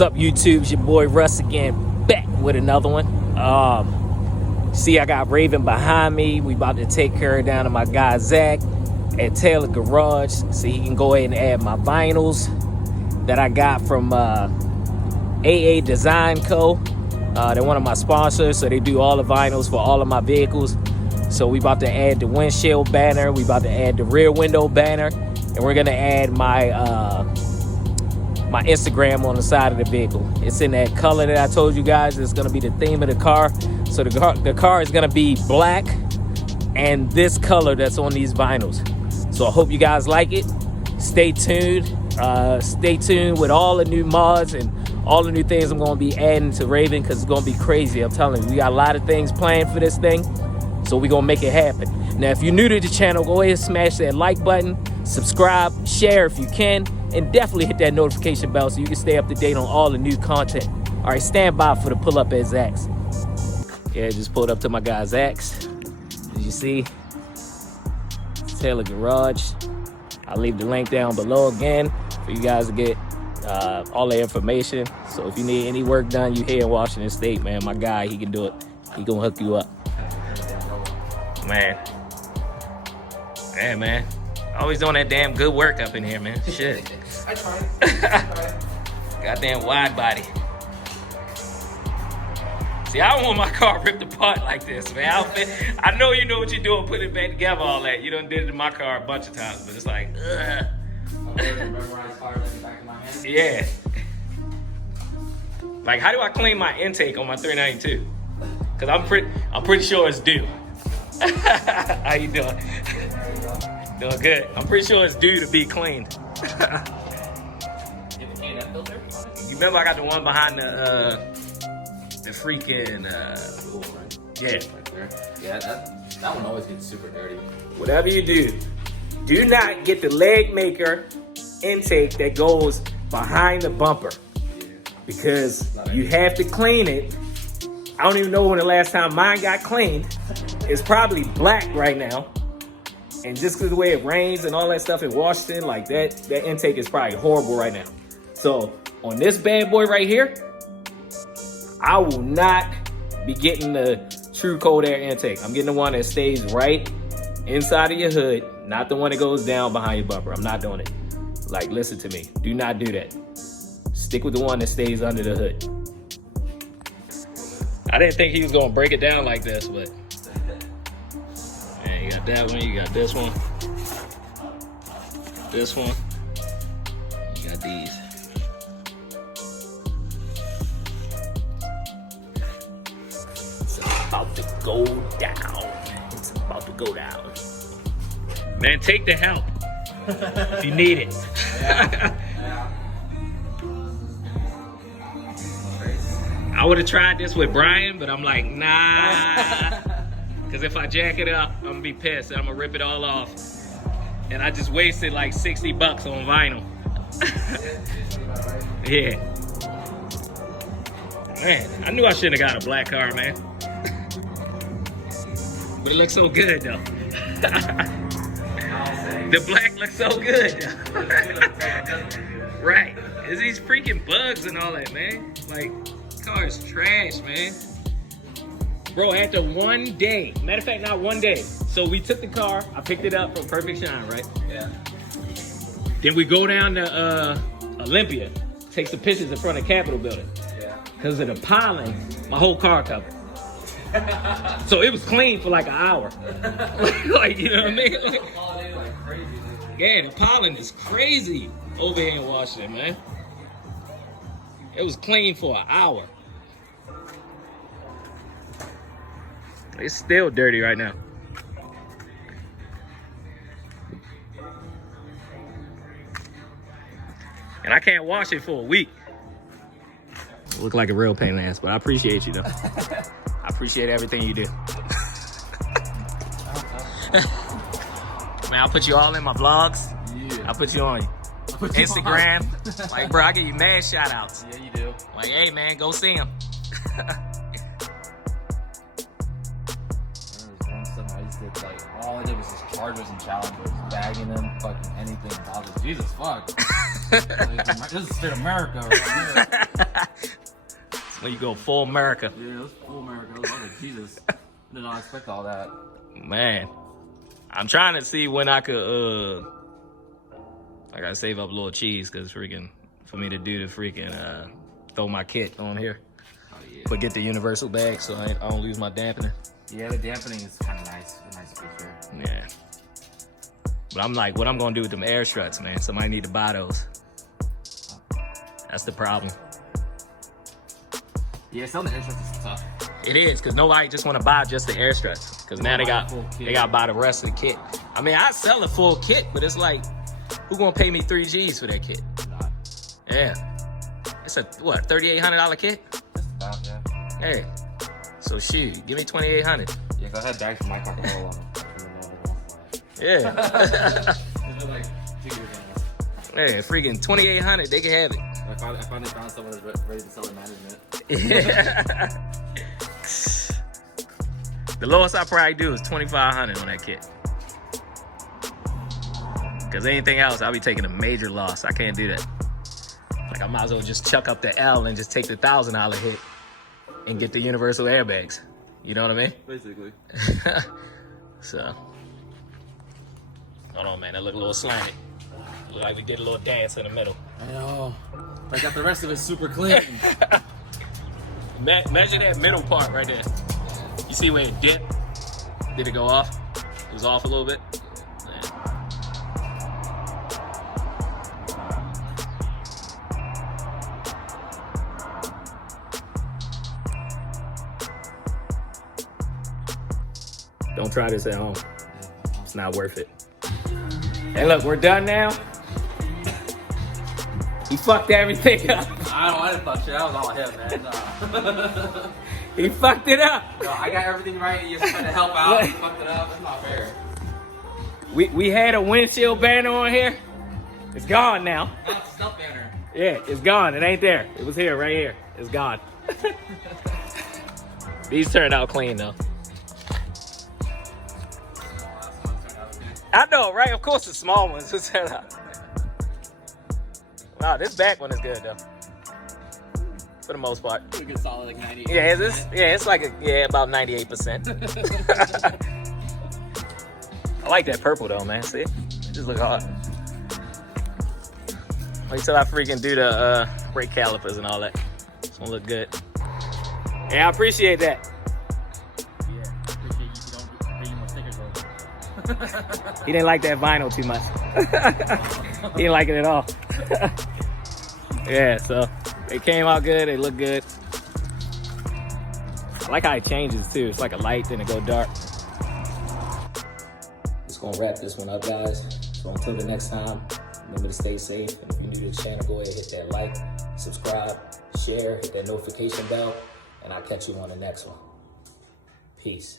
What's up, YouTube? It's your boy Russ again, back with another one. See, I got Raven behind me. We about to take her down to my guy Zach at Taylor Garage so he can go ahead and add my vinyls that I got from AA Design Co. They're one of my sponsors, so they do all the vinyls for all of my vehicles. So we about to add the windshield banner, we about to add the rear window banner, and we're gonna add my my Instagram on the side of the vehicle. It's in that color that I told you guys. It's gonna be the theme of the car. So the car is gonna be black and this color that's on these vinyls. So I hope you guys like it. Stay tuned. Stay tuned with all the new mods and all the new things I'm gonna be adding to Raven, because it's gonna be crazy. I'm telling you, we got a lot of things planned for this thing. So we're gonna make it happen. Now, if you're new to the channel, go ahead and smash that like button, subscribe, share if you can, and definitely hit that notification bell so you can stay up to date on all the new content. All right, stand by for the pull up at Zach's. Yeah, just pulled up to my guy Zach's. As you see, Taylor Garage. I'll leave the link down below again for you guys to get all the information. So if you need any work done, you here in Washington State, man, my guy, he can do it. He gonna hook you up. Man. Yeah, man. Always doing that damn good work up in here, man. Shit. I tried. Goddamn wide body. See, I don't want my car ripped apart like this, man. I know you know what you're doing, putting it back together, all that. You done did it in my car a bunch of times, but it's like, ugh. Yeah. Like, how do I clean my intake on my 392? Cause I'm pretty sure it's due. How you doing? Doing good. I'm pretty sure it's due to be cleaned. You remember I got the one behind the freaking Yeah, that one always gets super dirty. Whatever you do not get the leg maker intake that goes behind the bumper, because you have to clean it. I don't even know when the last time mine got cleaned. It's probably black right now. And just because of the way it rains and all that stuff in Washington, like that intake is probably horrible right now. So on this bad boy right here, I will not be getting the true cold air intake. I'm getting the one that stays right inside of your hood, not the one that goes down behind your bumper. I'm not doing it. Like, listen to me. Do not do that. Stick with the one that stays under the hood. I didn't think he was gonna break it down like this, but man, you got that one, you got this one, you got these. It's about to go down. It's about to go down. Man, take the help if you need it. Yeah. I would have tried this with Brian, but I'm like, nah. Because if I jack it up, I'm gonna be pissed. I'm gonna rip it all off. And I just wasted like 60 bucks on vinyl. Yeah. Man, I knew I shouldn't have got a black car, man. But it looks so good though. The black looks so good. Right. It's these freaking bugs and all that, man. Like, car is trash, man. Bro, after one day, matter of fact, not one day. So we took the car, I picked it up from Perfect Shine, right? Yeah. Then we go down to Olympia, take some pictures in front of the Capitol building. Yeah. Because of the pollen, my whole car covered. So it was clean for like an hour. Like, you know what I mean? Like crazy, dude. Yeah, the pollen is crazy over here in Washington, man. It was clean for an hour. It's still dirty right now. And I can't wash it for a week. Look like a real pain in the ass, but I appreciate you though. I appreciate everything you do. Man, I'll put you all in my vlogs. Yeah. I'll put you on Instagram. Like, bro, I give you mad shout outs. Yeah, you do. Like, hey man, go see him. I just did like all I did was just Chargers and Challengers, bagging them, fucking anything. I was like, Jesus fuck. This is straight America right here. When you go full America. Yeah, it was full America. I was like, Jesus. I did not expect all that. Man. I'm trying to see when I could, I gotta save up a little cheese, because freaking, for me to do the freaking, throw my kit on here. Oh, yeah. But get the universal bag so I don't lose my dampening. Yeah, the dampening is kind of nice. A nice feature. Yeah. But I'm like, what I'm gonna do with them air struts, man? Somebody need to buy those. That's the problem. Yeah, selling the air struts is tough. It is, because nobody just want to buy just the air struts. Because now they got to buy the rest of the kit. I mean, I sell a full kit, but it's like, who gonna pay me 3 G's for that kit? Not. Yeah. It's a, what, $3,800 kit? Just about, yeah. Hey. So shoot, give me $2,800. Yeah, go ahead, bags from my pocket roll on them. Yeah. Like 2 years ago. Hey, freaking $2,800, they can have it. I finally found someone that's ready to sell in management. Yeah. The lowest I probably do is $2,500 on that kit. Because anything else, I'll be taking a major loss. I can't do that. Like, I might as well just chuck up the L and just take the $1,000 hit and get the universal airbags. You know what I mean? Basically. So. Hold on, man. That look a little slanted. Look like we did a little dance in the middle. I know. I got the rest of it super clean. Measure that middle part right there. You see where it dipped? Did it go off? It was off a little bit. Don't try this at home. It's not worth it. Hey, look, we're done now. He fucked everything up. I didn't fuck shit. That was all him, man. Nah. He fucked it up. No, I got everything right. You just trying to help out. You fucked it up. That's not fair. We had a windshield banner on here. It's gone now. Now it's a stuff banner. Yeah, it's gone. It ain't there. It was here, right here. It's gone. These turned out clean though. I know, right? Of course the small ones will turn out. Wow, this back one is good though. For the most part. Pretty good solid, like 98. Yeah, it's like about 98%. I like that purple though, man. See? It just look hot. Wait till I freaking do the brake calipers and all that. It's gonna look good. Yeah, I appreciate that. Yeah, I appreciate you don't bring more stickers over. He didn't like that vinyl too much. He didn't like it at all. Yeah, so they came out good. They look good. I like how it changes too. It's like a light, then it go dark. Just gonna wrap this one up, guys. So until the next time, remember to stay safe. And if you're new to the channel, go ahead and hit that like, subscribe, share, hit that notification bell, and I'll catch you on the next one. Peace.